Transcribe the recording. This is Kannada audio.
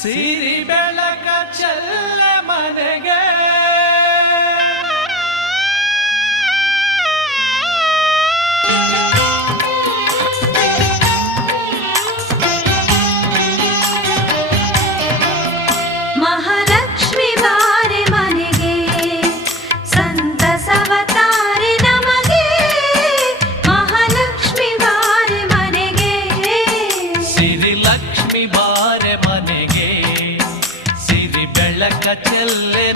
ಸಿರಿ ಬೆಳಕ ಚೆಲ್ಲ ಮನೆಗೆ ಮಹಾಲಕ್ಷ್ಮಿ ಬಾರೆ ಮನೆಗೆ ಸಂತಸವತಾರೆ ನಮಗೆ ಮಹಾಲಕ್ಷ್ಮಿ ಬಾರೆ ಮನೆಗೆ ಸಿರಿ ಲಕ್ಷ್ಮಿ ಬಾರೆ ಮನೆಗೆ ಸಿರಿ ಬೆಳಕ ಚೆಲ್ಲೆ